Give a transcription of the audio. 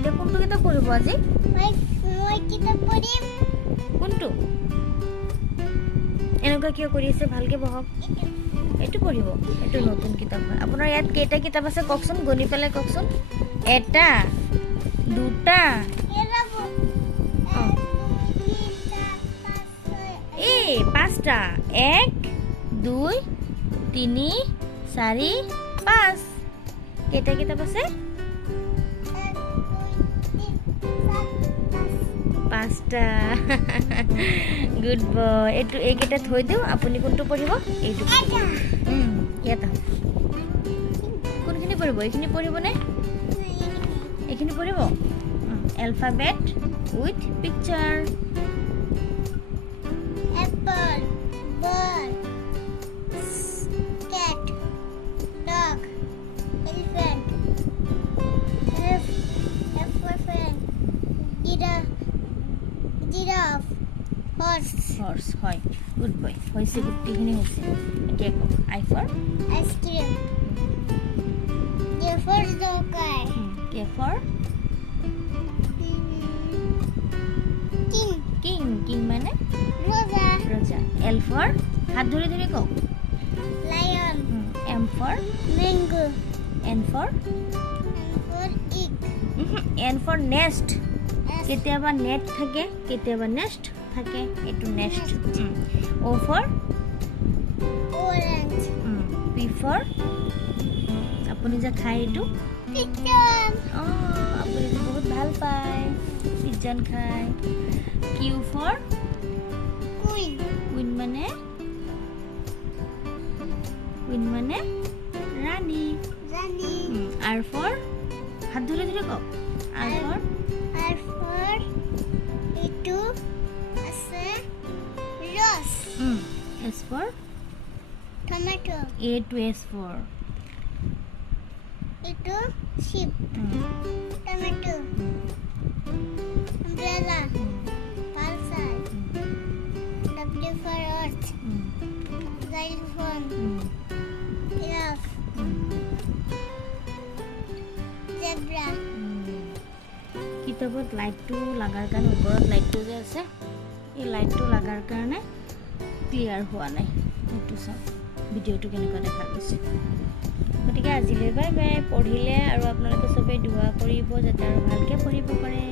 এতিয়া কোনটো কিতাপ পঢ়িব আজি মই কিতাপ পঢ়িম কোনটো এনেকুৱা কিয় কৰি আছে ভালকে বহক এইটো পঢ়িব এইটো নতুন কিতাপ হয় আপোনাৰ ইয়াত কেইটা কিতাপ আছে কওকচোন গণি পেলাই কওকচোন এটা দুটা এই পাঁচটা 1 2 3 4 5 কেইটা কিতাপ আছে পাঁচটা গুড বয় এইটো এইকেইটা থৈ দিওঁ আপুনি কোনটো পঢ়িব এইটো ইয়াত কোনখিনি পঢ়িব এইখিনি পঢ়িবনে এইখিনি পঢ়িব alphabet with picture apple ball cat dog elephant F for fan giraffe horse হয় গুড বয় হৈছে গোটেইখিনি হৈছে এতিয়া কওক আই for ice cream J for joker K for king king মানে rosa ৰজা এল ফৰ হাত ধৰি ধৰি কওক lion M for mango N for egg N for nest S কেতিয়াবা নেট থাকে কেতিয়াবা নেষ্ট থাকে এইটো nest O for orange P for আপুনি যে খায় এইটো pigeon আপুনি যে বহুত ভাল পায় পিজন খায় কিউ ফৰ queen কুইন মানে ৰাণী Rani আৰ ফৰ হাত ধৰি ধৰি কওক R for R for itu ase rose S for tomato A to S for itu sheep tomato umbrella parcel W for earth xylophone giraffe zebra কিতাপত লাইটটো লগাৰ কাৰণে ওপৰত লাইটটো যে আছে এই লাইটটো লগাৰ কাৰণে ক্লিয়াৰ হোৱা নাই সেইটো চাওক ভিডিঅ'টো কেনেকুৱা দেখা গৈছে গতিকে আজিলৈ বাই বাই পঢ়িলে আৰু আপোনালোকে চবেই দোৱা কৰিব যাতে আৰু ভালকৈ পঢ়িব পাৰে